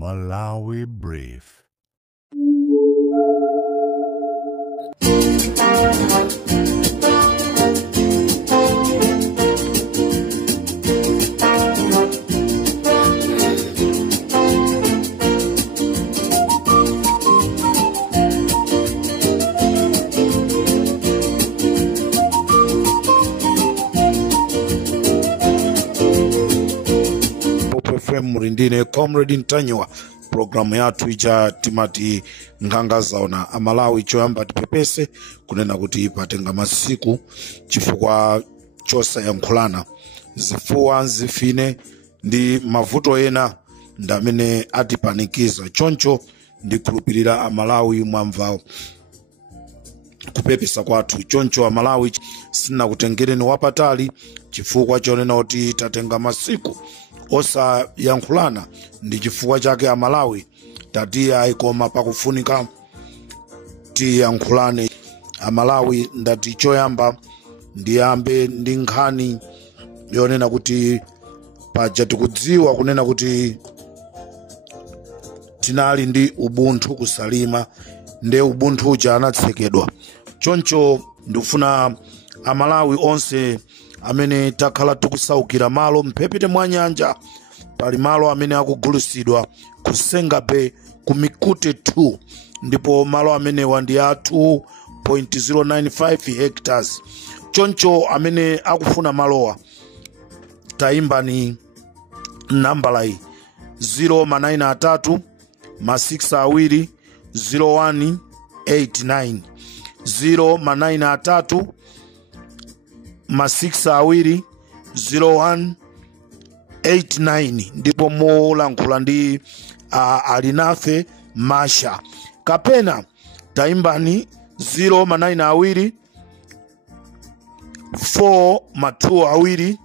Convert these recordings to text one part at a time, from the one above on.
Malawi Brief. Murindine Comrade Ntanywa programu yathu ija timati nkhanga zaona amalawi choyamba tipepese kunena kuti patenga masiku chifukwa chosayankhulana zifuwa zifine ndi mavuto ena ndamene atipanikiza choncho ndikhulupirira amalawi mwamva kupepesa kwathu choncho amalawi sinakutengereni wapatali chifukwa chonena kuti tatenga masiku osayankhulana ndi chifukwa chake amalawi tatiya ikoma pakufunika tiyankhulane. Amalawi ndati choyamba ndiyambe ndi nkhani yonena kuti paja tikudziwa kunena kuti tinali ndi ubuntu kusalima nde ubuntu uja anatsekedwa choncho ndikufuna amalawi onse amene takhala tikusaukira malo mphepete mwa nyanja pali malo amene akugulusidwa ku Senga Bay ku Mikute 2 ndipo malo amene wandi ya 2.095 hectares choncho amene akufuna malowa taimbani nambala iyi 093 6 0189 093 6 0189 ndipo molankhula ndi alinafe Masha kapena taimbani 092 4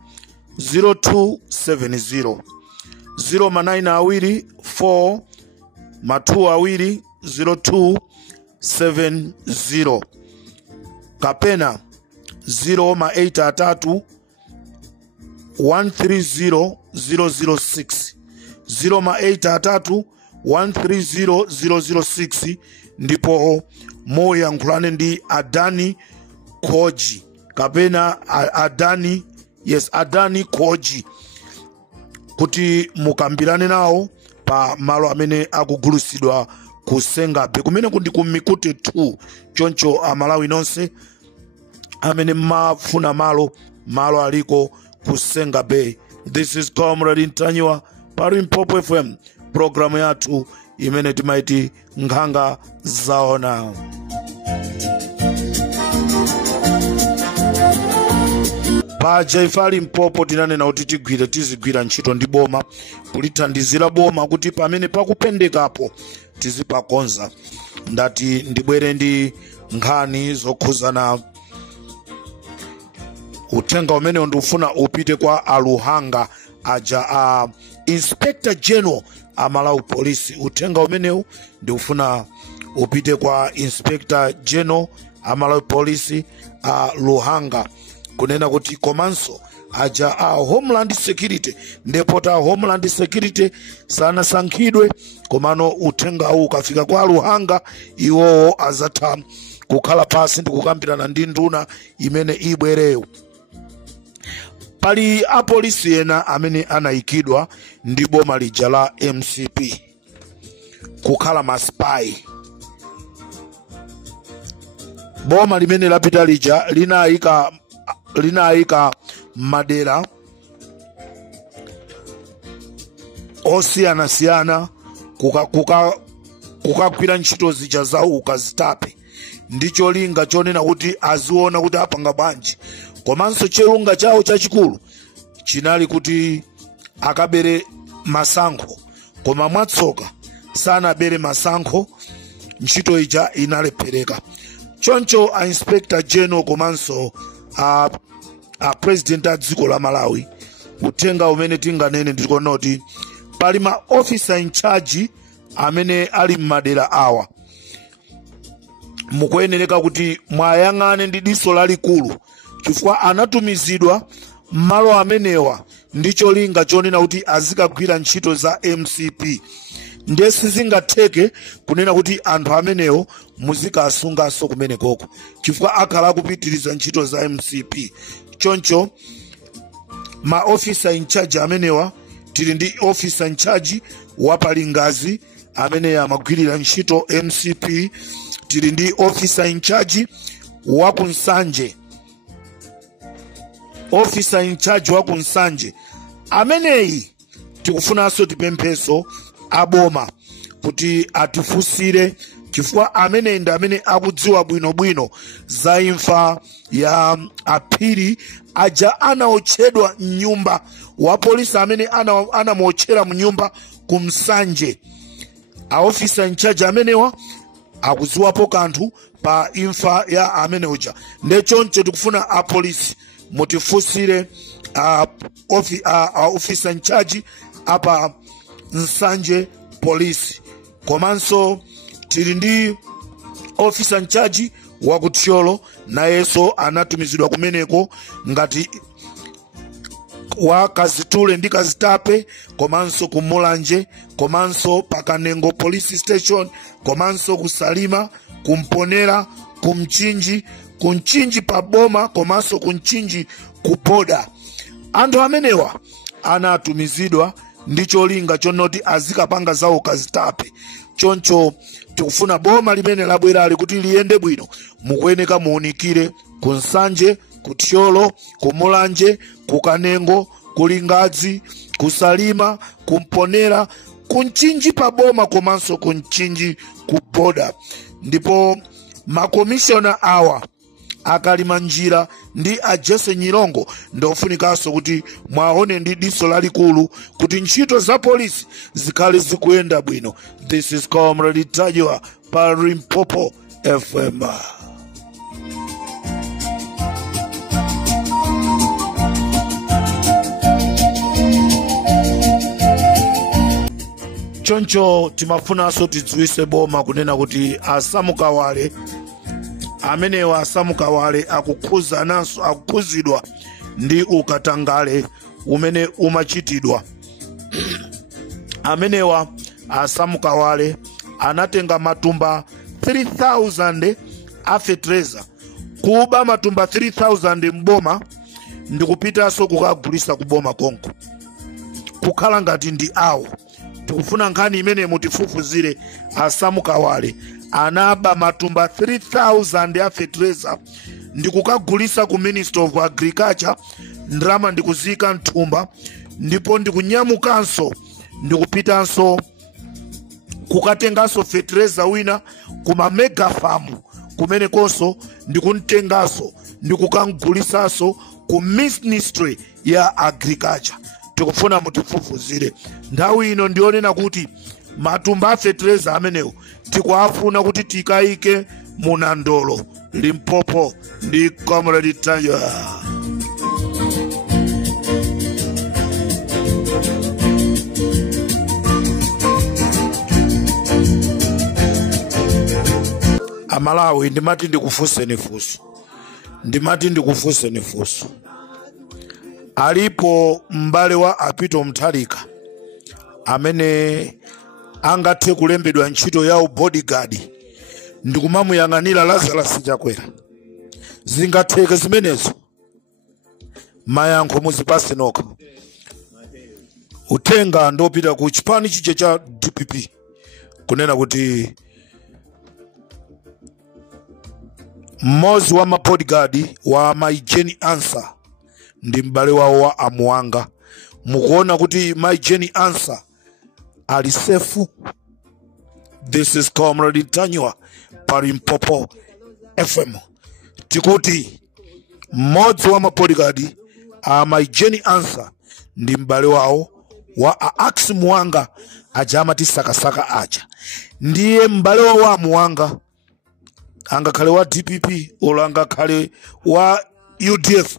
0270 092 4 0270 kapena 083 130 006 083 130 006 ndipo moyankhulane ndi Adani Koji kapena Adani Koji kuti mukambirane nawo pa malo amene akugulusidwa ku Senga Bay kumene kundi ku Mikute 2 choncho amalawi nonse amene mafuna malo aliko ku Senga Bay. This is Comrade Ntanywa pa Limpopo FM programu yathu imene timaiti nkhanga zaona. Paja ifali Limpopo tinanena kuti tizigwira ntchito ndi boma kulithandizira boma kuti pamene pakupendekapo tizipakonza ndati ndibwere ndi nkhani zokhuzana uthenga umene ndifuna upite kwa aluhanga aja Inspector General Malawi Police. Uthenga umenewu ndifuna upite kwa Inspector General Malawi Police Luhanga kunena kuti komanso aja Homeland Security ndipo Homeland Security sana sankhidwe komano uthenga huu ukafika kwa Luhanga iwo azatha kukhala pasi ndikukambirana ndi nduna imene ibwereyo. Pali apolisi ena amene anayikidwa ndi boma lija la MCP kukhala maspai. Boma limene lapita lija linayika madera osiyana kukagwira ntchito zija zawo ukazitape ndicho linga chonena kuti aziona kuti apanga bwanji komanso chilunga chawo chachikulu chinali kuti akabere masankho koma mwatsoka sanabere masankho ntchito ija inalephereka choncho Inspector General komanso President a dziko la Malawi uthenga umene tinganene ndikonoti pali ma officer in charge amene ali m'madera awa mukuyenereka kuti mwayang'ane ndi diso lalikulu chifukwa anatumizidwa malo amenewa ndicho linga chonena kuti azikagwira ntchito za MCP ndesi zingatheke kunena kuti anthu amenewo muzikasungaso kumene koko chifukwa akhala akupitiriza ntchito za MCP. Choncho ma officer in charge amenewa tili ndi officer in charge wa Palingazi amene amagwirira ntchito MCP, tili ndi officer in charge wa Kunsanje, officer in charge wa Kunsanje ameneyi tikufunanso tipempheso aboma kuti atifusire chifukwa ameneyi ndi amene akudziwa bwinobwino za imfa ya aphiri aja anaotchedwa mnyumba wa polisi amene anamuotchera mnyumba Kumsanje. A officer in charge amenewa akuziwapo kanthu pa imfa ya amene uja. Ndechoncho tikufuna a polisi mutifusire officer in charge apa Nsanje Police. Komanso tili ndi officer in charge wa Kuthyolo nayeso anatumizidwa kumeneko ngati wa Kazitule ndi Kazitape, komanso kumulanje, komanso Pakanengo Police Station, komanso kusalima, kumponera, kumchinji paboma, komanso kumchinji kupoda. Anthu amenewa anatumizidwa ndi cholinga chonoti azikapanga zawo Kazitape. Choncho tikufuna boma limene labwerali kuti liyende bwino mukuyeneka muunikire Kunsanje, Kuthyolo, kumulanje, kukanengo, kulingazi, kusalima, kumponera, kunchinji paboma, komanso kunchinji kupoda. Ndipo makomishona awa akalima njira ndi Jesse Nyilongo ndofunikanso kuti mwaone ndi diso lalikulu kuti ntchito za polisi zikhale zikuyenda bwino. This is Comrade Tajwa pa Limpopo FM. Choncho timafunanso tidziwise boma kunena kuti asamukawale amenewa asamukawale akukhuzidwa ndi ukatangale umene umachitidwa. Amenewa asamukawale anatenga matumba 3000 afetreza, kuba matumba 3000 mboma ndikupitanso kukagulisa kuboma konko kukhala ngati ndi awo. Tikufuna nkhani imene mutifufuzire asamukawale anaba matumba 3000 afetreza ndikukagulisa ku Ministry of Agriculture, ndrama ndikuzika nthumba, ndipo ndikunyamukanso ndikupitanso kukatenganso fetreza wina kuma mega farm kumene konso ndikuntenganso ndikukangulisanso ku Ministry ya Agriculture. Tikufuna mutifufuzire nthawi ino ndionena kuti matumba afetreza amenewo tikuafuna kuti tikaike munandolo. Limpopo ndi Comrade Tajwa. Amalawi ndimati ndikufuse funso. Alipo mbale wa Apito Mutharika amene angathe kulembedwa ntchito yawo bodyguard ndikumamuyang'anira Lazarus Chakwera. Zingatheke zimenezo? Mayankho muzipase nokha. Utenga ndopita ku chipani chije cha DPP kunena kuti mmodzi wa mabodyguard wa My Jenny Answer ndi mbale wawo wa Amuanga. Mukuona kuti My Jenny Answer ali safe. This is Comrade Tajwa pa Limpopo FM. Tikuti mmodzi wa mabodyguard a My Jenny Answer ndi mbale wawo wa Ax Muanga aja amati sakasaka aja. Ndiye mbale wawo wa Muanga angakhale wa DPP ola angakhale wa UDF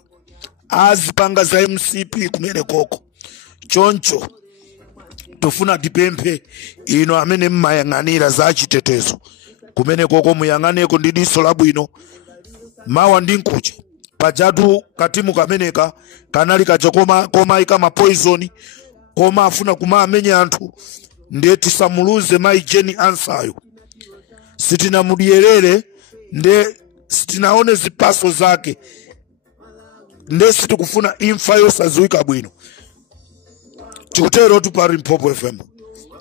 azipanga za MCP kumene koko. Choncho tofuna tipemphe ino amene mmayang'anira za chitetezo kumene koko muyang'aneko ndi diso labwino. Mawa ndi nkucha pajatu katimu kameneka kanali kaja koma ika ma poison koma afuna kuma amenya anthu ndiye tisamuluze mai Jeni Ansayo, sitinamudierere ndiye sitinaone zipaso zake, ndiye sitikufuna imfa yosadziwika bwino. Tikutero tu Palimpopo FM.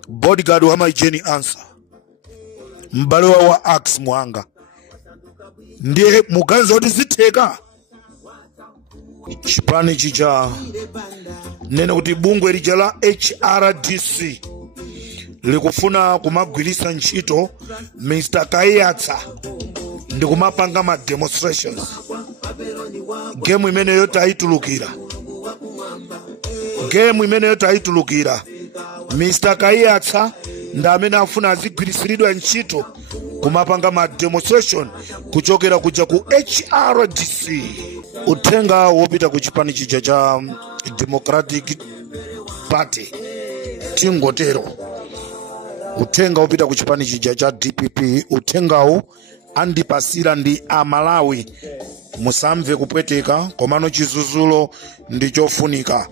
Bodyguard wa mai Jeni Ansa, mbale wa Ax Mwanga, ndiye muganza kuti zitheka. Chipani chicha nene kuti bungwe lija la HRDC likufuna kumagwirisa ntchito Mr. Kayatsa ndi kumapanga ma demonstrations. Game imeneyo taitulukira Mr. Kayatsa ndi amene afuna azigwirisiridwa ntchito kumapanga ma demonstration kuchokera kuja ku HRDC. Uthenga wopita ku chipani chija cha Democratic Party tingotero. Uthenga wopita ku chipani chija cha DPP, uthengawo andipasira ndi Amalawi. Musamve kupweteka, komano chizuzulo ndi chofunika.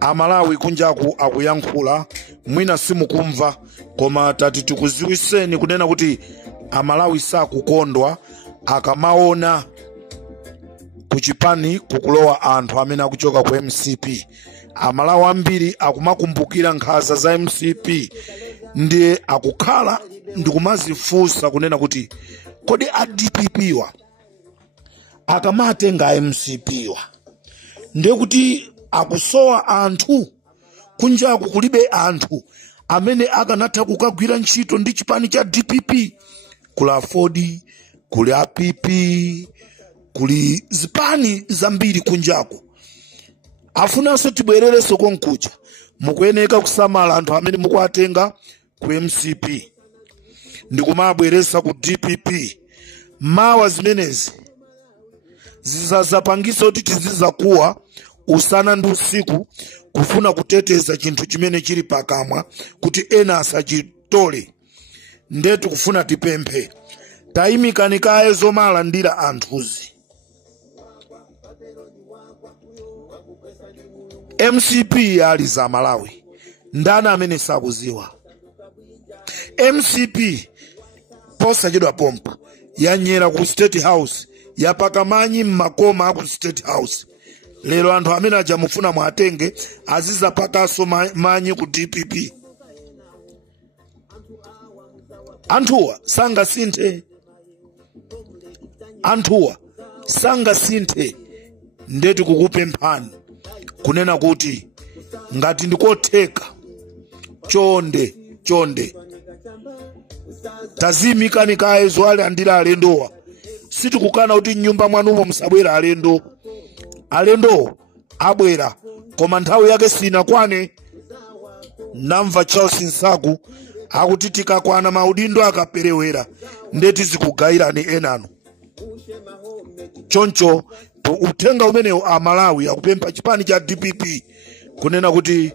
Amalawi kunjaku akuyankhula, mwina simukumva, koma tati tikuziwiseni kunena kuti Amalawi sakukondwa akamaona kuchipani kukulowa anthu amene akuchoka ku MCP. Amalawi ambiri akumakumbukira nkhaza za MCP, ndiye akukhala ndikumazifunsa kunena kuti kodi a DPP wa akamatenga MCP wa ndiye kuti akusowa anthu kunjaku, kulibe anthu amene akanatha kukagwira ntchito ndi chipani cha DPP. Kula Ford, kuli APP, kuli zipani zambiri kunjaku. Afunanso tibwerereso konkuja, mukuyeneka kusamala anthu amene mukuatenga ku MCP ndikumabweresa ku DPP. Mawa zimenezi zizazapangisa kuti tizizakuwa usana ndi usiku kufuna kuteteza chinthu chimene chili pakamwa kuti ena asachitole. Ndetu kufuna tipemphe tayimikani kaye zomalandira anthuzi. MCP ali za Malawi ndana amene sakuziwa. MCP posachedwa pompa yanyera ku State House, yapaka manyi mmakoma aku State House. Lero anthu amene aja mufuna mwatenge azizapakaso manyi ku DPP. Anthuwa sanga sinthe. Ndetu kukupemphani kunena kuti ngati ndikotheka chonde tazimikani kaye zoale andira alendowa. Sitikukana kuti nyumba mwanumo musabwera alendo abwera, koma nthawi yake sinakwane. Namva Charles Nsaku akuti tikakwana maudindo akaperewera ndeti zikugayirani enano. Choncho uthenga umenewo Amalawi akupempha chipani cha DPP kunena kuti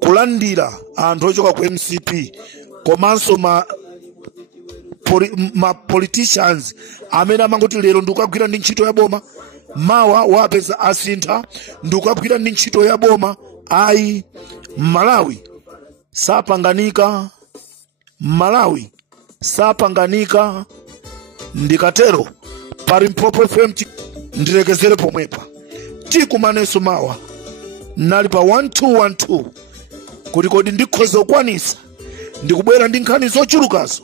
kulandira anthu ochoka ku MCP komanso ma politicians amene amanguti lero ndikugwira ndi ntchito ya boma, mawa wapeza asintha ndikugwira ndi ntchito ya boma. Ayi, Malawi sapanganika. Ndikatero Palimpopo FM ndilekezere pomwepa. Tikumaneso mawa nali pa 1212 kuti kodi ndikhoza kukwanisa ndikubwera ndi nkhani zochulukazo.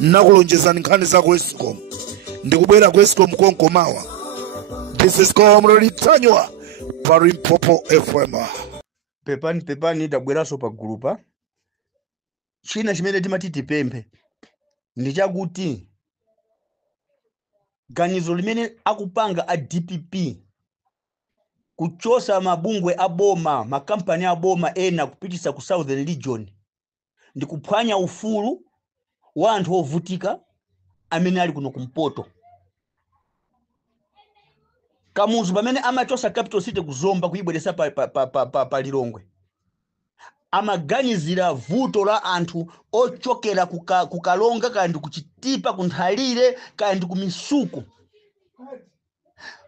Nakulonjezani nkhani za ku Eskom, ndikubwera ku Eskom konko mawa. This is Comrade Tanywa, Palimpopo FM. Pepani tabweraso pa grupa. China chimene timati tipemphe ndi chakuti ganizo limene akupanga a DPP kuchosa mabungwe aboma, makampani aboma ena kupitisa ku Southern Region ndi kuphwanya ufulu wa anthu ovutika amene ali kuno kumpoto. Kamuzu pamene amachosa capital city kuzomba kuyibweresa pa Lilongwe, amaganizira vuto la anthu ochokera kukalonga kandi kuchitipa kunthalire kandi kumisuku.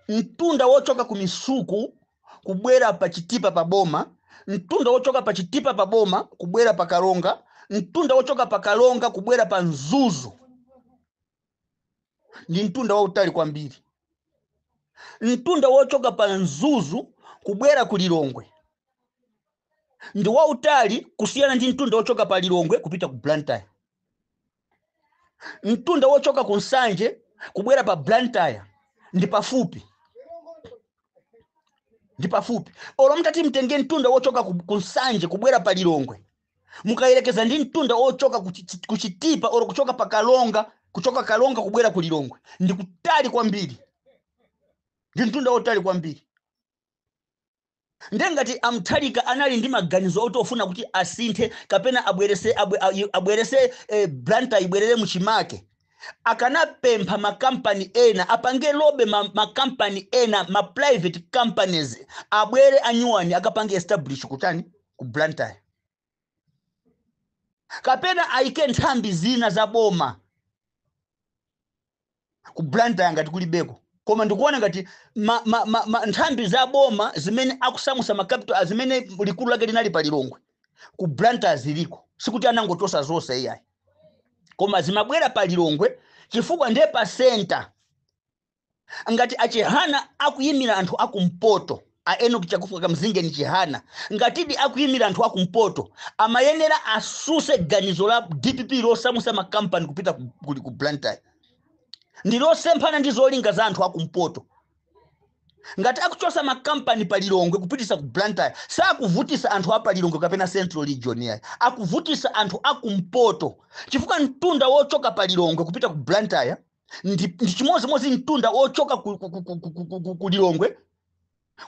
Mtunda wochoka kumisuku kubwera pa chitipa pa boma mtunda wochoka pa Chitipa pa Boma kubwera pa Kalonga, mtunda wochoka pa Kalonga kubwera pa Nzuzu ndi mtunda wautali kwambiri. Mtunda wochoka pa Nzuzu kubwera ku Lilongwe ndi wautali kusiyana ndi mtunda wochoka pa Lilongwe kupita ku Blantyre. Mtunda wochoka ku Nsanje kubwera pa Blantyre ndi pafupi. Olo mtati mtenge mtunda wochoka ku Nsanje kubwera pa Lilongwe, mukayerekeza ndi mtunda wochoka ku Chitipa olo kuchoka pa Kalonga, kuchoka Kalonga kubwera ku Lilongwe ndi kutali kwambiri. Ndi mtunda wotali kwambiri. Ndengati Amtharika anali ndi maganizo otofuna kuti asinthe kapena abwerese Blantyre ibwerere mu Chimake, akanapempha makampani ena apange lobe makampani ena ma private companies abwere anyuwani akapange establish kutani ku Blantyre, kapena aike nthambi zina za boma ku Blantyre ngati kulibeko. Koma ndikuona ngati nthambi za boma zimene akusamusa makapital zimene likulu lake linali pa Lilongwe ku Blantyre ziliko, sikuti anangotosa zonse iyayi, koma zimabwera pa Lilongwe chifukwa ndiye pa center. Ngati achihana akuyimira anthu akumpoto, a Enoch Chakufuka Kamzinge ni chihana, ngatidi akuyimira anthu akumpoto, amayenera asuse ganizo la DPP losamusa makampani kupita ku Blantyre. Ndilo semphana ndi zolinga za anthu akumpoto. Ngati akuchosa makampani pa Lilongwe kupitisa ku Blantyre, sakuvutisa anthu apa Lilongwe kapena Central Region yayi, akuvutisa anthu akumpoto. Chifukwa mtunda wochoka pa Lilongwe kupita ku Blantyre ndi chimodzimodzi mtunda wochoka ku Lilongwe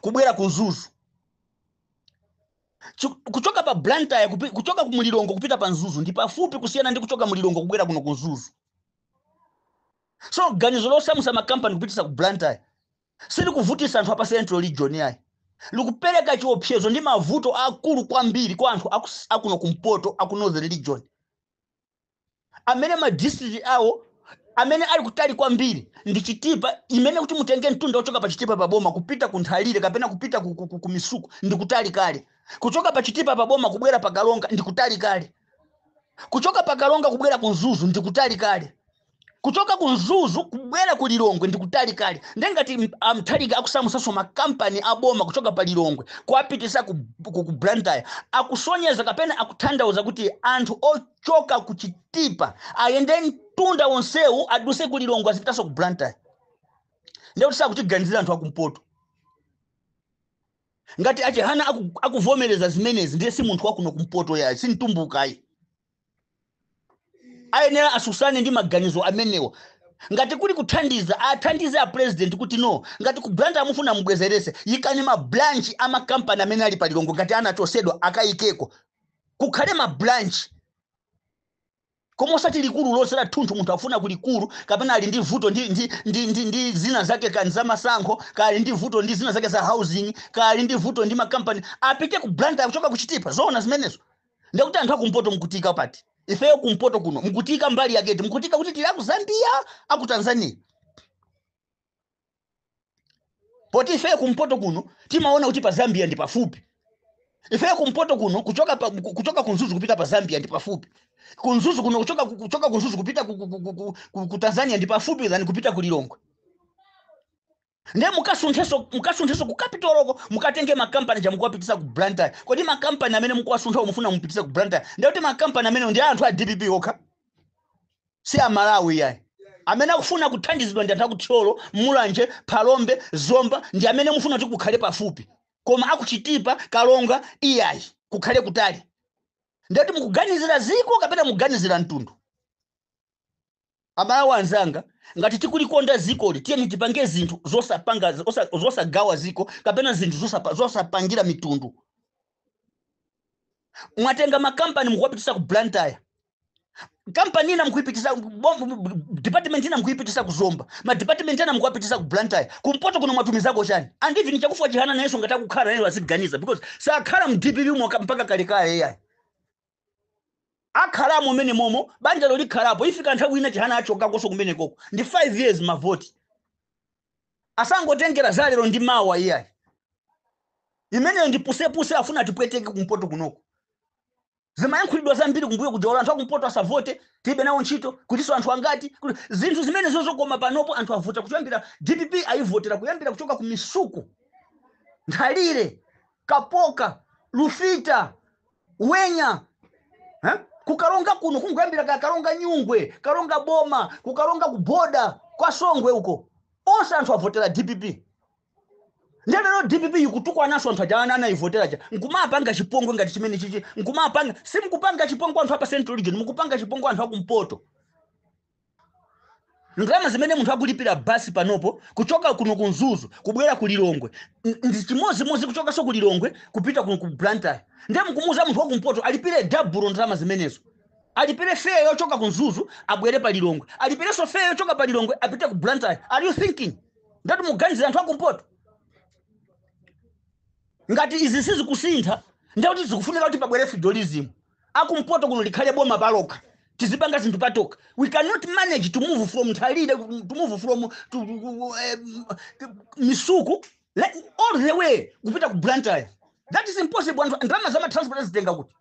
kubwera ku Nzuzu. Kuchoka pa Blantyre kuchoka ku Lilongwe kupita pa Nzuzu ndi pafupi kusiyana ndi kuchoka mu Lilongwe kubwera kuno ku Nzuzu. So ganizo losamusa makampani kupitisa ku Blantyre sili kuvutisa anthu apa Central Region yayi, likupereka chiopsezo ndi mavuto akulu kwambiri kwa anthu akuno kumpoto aku Northern Region, amene ma district awo amene ali kutali kwambiri ndi Chitipa, imene kuti mutenge mtunda wochoka pa Chitipa pa Boma kupita ku Nthalire kapena kupita ku Misuku ndi kutali kale. Kuchoka pa Chitipa pa Boma kubwera pa Kalonga ndi kutali kale. Kuchoka pa Kalonga kubwera ku Nzuzu ndi kutali kale. Kuchoka ku Nzuzu kubwera ku Lilongwe ndi kutali kale. Ndengati Amtharika akusamusaso makampani aboma kuchoka pa Lilongwe kuapitisa ku Blantyre, akusonyeza kapena akuthandauza kuti anthu ochoka ku Chitipa ayende mtunda wonsewu aduse ku Lilongwe azipitaso ku Blantyre. Ndekuti sakutiganizira anthu akumpoto. Ngati achihana akuvomereza zimenezi ndiye si munthu wakuno kumpoto yayi, si mtumbukayi. Ayenera asusane ndi maganizo amenewo. Ngati kuli kuthandiza athandize a president kuti no, ngati ku Blantyre amufuna mubwezerese, yikani ma branch ama company amene ali pa Lilongwe ngati anachosedwa akayikeko, kukhale ma branch. Komo sati likulu lonse la thunthu munthu afuna kulikulu kapena ali ndi vuto ndi zina zake kani za masankho, kali ndi vuto ndi zina zake za housing, kali ndi vuto ndi makampani, apite ku Blantyre kuchoka ku Chitipa. Zona zimenezo ndikuti anthu akumpoto mkutika pati. Ifeyo kumpoto kuno mkutika mbali yaketi, mkutika kuti tili aku Zambia aku Tanzania. Poti ifeyo kumpoto kuno timaona kuti pa Zambia ndi pafupi. Ifeyo kumpoto kuno kuchoka ku Nzuzu kupita pa Zambia ndi pafupi. Ku Nzuzu kuno kuchoka ku Nzuzu kupita ku Tanzania ndi pafupi than kupita ku Lilongwe. Ndiye mukasuntheso ku capital loko mukatenge makampani jamukuwapitisa ku Blantyre. Kodi makampani amene mukuwasuntha mufuna mupitisa ku Blantyre ndiye kuti makampani amene ndi anthu a DPP okha, si a Malawi yayi. Amene akufuna kuthandizidwa ndi anthu akuthyolo, Mulanje, Phalombe, Zomba ndi amene mufuna kuti kukhale pafupi. Koma akuchitipa Kalonga iyayi kukhale kutali. Ndiye kuti mukuganizira ziko kapena mukuganizira mtundu. Abale wanzanga, ngati tikulikonda ziko tiyeni tipange zinthu zosagawa ziko kapena zinthu zosapangira mitundu. Mwatenga makampani mukuwapitisa ku Blantyre, kampani ina mkuipitisa department ina mkuipitisa ku Zomba, ma department ina mkuwapitisa ku Blantyre. Kumpoto kuno mwatumizako chani? And even chakufa chihana nayeso ngata kukhala naye waziganiza because sakhala mu DPP mpaka kalekale yayi. Akhala momene momo banja loli khalapo ifika nthawi ina chihana achoka koso kumene koko ndi 5 years mavoti asangotengera zalero ndi mawa iyayi. imene ndipusepuse afuna tipweteke kumpoto kunoko zimayankhulidwa zambiri kumbuyo kujola anthu akumpoto asavote tibe nawo ntchito kutiso anthu angati zinthu zimene zozokoma panopo anthu avota kuyambira DPP ayivotera kuyambira kuchoka ku Misuku Nthalire Kapoka Lufita Wenya kukaronga kuno kunguyambira karonga Nyungwe karonga Boma kukaronga kuboda kwa Songwe uko onse anthu avotera DPP ndero DPP yukutukwa naso anthu ajana anayivotera ja nkumapanga chipongwe ngati chimene chichi nkumapanga simukupanga chipongwe anthu apa Central Region mukupanga chipongwe anthu akumpoto ndalama zimene munthu akulipira basi panopo kuchoka kuno kunzuzu kubwera ku Lilongwe ndi chimodzimodzi kuchoka so ku Lilongwe kupita ku Blantyre ndiye mukumuza munthu wakumpoto alipire double ndalama zimenezo alipire fare yochoka kunzuzu abwere pa Lilongwe alipire so fare yochoka pa Lilongwe apite ku Blantyre. Are you thinking ndati muganize anthu akumpoto ngati izi sizikusintha ndikuti zikufunika kuti pabwere feudalism akumpoto kuno likhale boma paloka tizipanga zinthu patoka. We cannot manage to move from Nthalire to move from Misuku all the way kupita ku Blantyre. That is impossible. Ndalama za transport zitenga kuti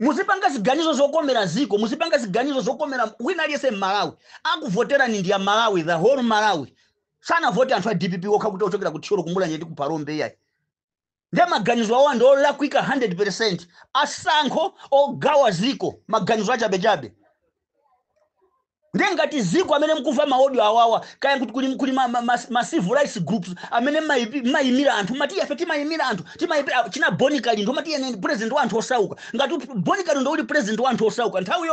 muzipanga ziganizo zokomera ziko muzipanga ziganizo zokomera wina aliyese Malawi akuvotera ndi ya Malawi the whole Malawi sana vote anthu a DPP wokha kuti ochokera kutcholo kumulanje ndi kupalombe yayi ndiye maganizo awo ndo lakwika 100% asankho ogawa ziko maganizo achabechabe ndiye ngati ziko amene mkuva maaudio awawa kaya kuti kuli ma civil rights groups amene mayimira anthu mati yafe timayimira anthu china Bonikali ndo mati yene president wa anthu osauka ngati Bonikali ndo uli president wa anthu osauka nthawi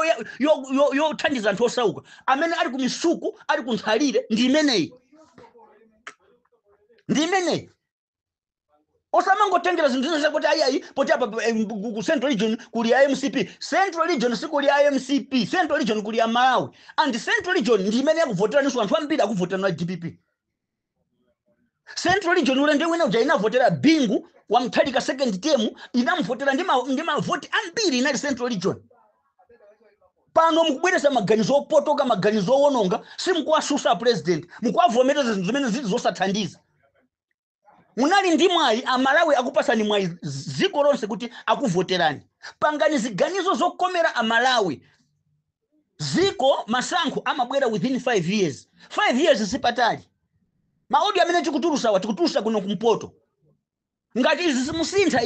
yo thandiza anthu osauka amene ali ku Misuku ali ku Nthalire ndi imeneyi ndimene osamangotengera zinthu zina zakuti ayi poti apa ku Central Region kuli IMCP Central Region sikuli IMCP Central Region kuli ya Malawi and Central Region ndimene yakuvotera niso anthu ambiri akuvotera na DPP Central Region ulende wina uja inavotera Bingu wa Mthalika second term inamvotera ndi mavoti ambiri inali Central Region pano mukubweresa maganizo opotoka maganizo owononga simkuwasusa president mukuwavomereza zinthu zimene zili zosathandiza munali ndi mwayi Amalawi akupasani mwayi ziko lonse kuti akuvoterani pangani ziganizo zokomera Amalawi ziko masankho amabwera within 5 years 5 years sipatali maaudio amene tikutulusa kuno kumpoto ngati izi simusintha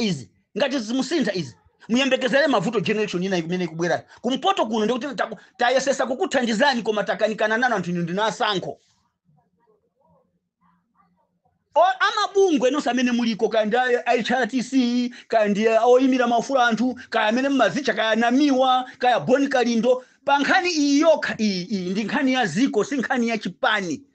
izi muyembekezere mavuto generation ina imene ikubwera kumpoto kuno ndikuti tayesesa kukuthandizani koma takanikana nanu anthu inu ndina asankho amabungwe enosa amene muliko kandi HRTC kandi oyimira maufulu anthu kaya amene mmazicha kaya Namiwa kaya Bonikalindo pa nkhani iyi yokha iyi ndi nkhani ya ziko si nkhani ya chipani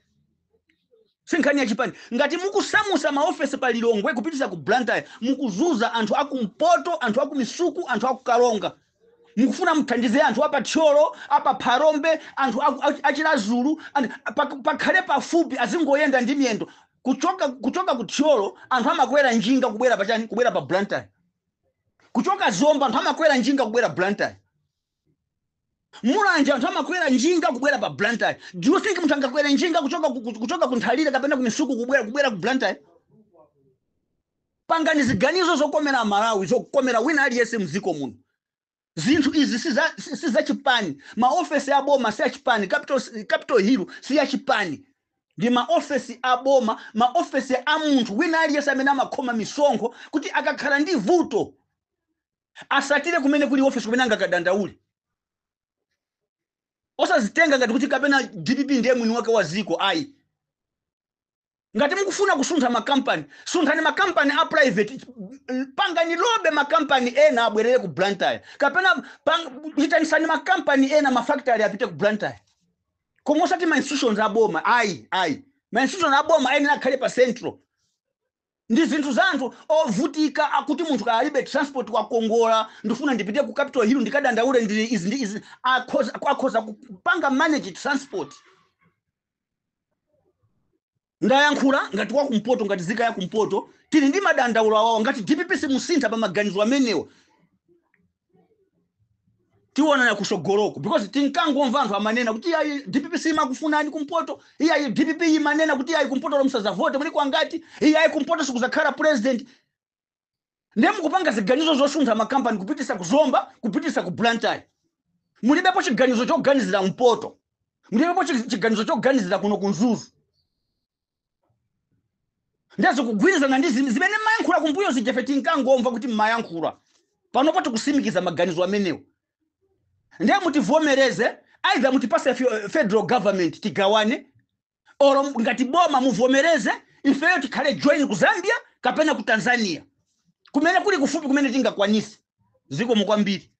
ngati mukusamusa maofesi pa Lilongwe kupitisa ku Blantyre mukuzuza anthu akumpoto anthu akuMisuku anthu akukalonga mukufuna mthandize anthu apa Tcholo apa Phalombe anthu achilazulu pakhale pafupi azingoyenda ndi miyendo kuchoka ku Tcholo anthu amakwera njinga kubwera pachani kubwera pa Blantyre kuchoka Zomba anthu amakwera njinga kubwera Blantyre Mulanje anthu amakwera njinga kubwera pa Blantyre. Do you think muthu angakwera njinga kuchoka ku Nthalire kapena ku Misuku kubwera ku Blantyre? Pangani ziganizo zokomera Malawi zokomera wina aliyese mziko muno zinthu izi siza chipani maofesi ya boma si ya chipani Capital Hill si ya chipani ndi maofesi aboma maofesi a munthu wina aliyese amene amakhoma misonkho kuti akakhala ndi vuto asatire kumene kuli ofesi kumene angakadandaule osazitenga ngati kuti kapena DPP ndiye mwini wake wa ziko ayi ngati mukufuna kusuntha makampani sunthani makampani a private pangani lobe makampani ena abwerere ku Blantyre kapena hitanisani makampani ena mafactory apite ku Blantyre koma osati ma institutions aboma ayi ma institutions aboma ena akhale pa central ndi zinthu zanthu ovutika akuti munthu kalibe transport kwa Kongola ndifuna ndipite ku Capital Hill ndikadandaule ndi izi akhoza kupanga manage transport ndayankhula ngati wa kumpoto ngati zika ya kumpoto tili ndi madandaulo awo ngati DPP simusintha pa maganizo amenewo tiona na kusogoloko because tinkangomva anthu amanena kuti ayi DPP simakufunani kumpoto iyayi DPP imanena kuti ayi kumpoto lomsaza vote muli kwangati iyayi kumpoto sikuzakhala president ndemu kupanga ziganizo zosuntha makampani kupitisa kuzomba kupitisa ku Blantyre mulibepo chiganizo choganizira mpoto mulibepo chiganizo choganizira kuno kunzuzu ndazo kugwirizana ndi zimene mayankhula kumbuyo zijefe tinkangomva kuti mayankhula panopo tikusimikiza maganizo amenewo ndiye mutivomereze either mutipase federal government tigawane oro ngati boma muvomereze ifeyo tikhale join ku Zambia kapena ku Tanzania kumene kuli kufupi kumene tingakwanise ziko mukwambiri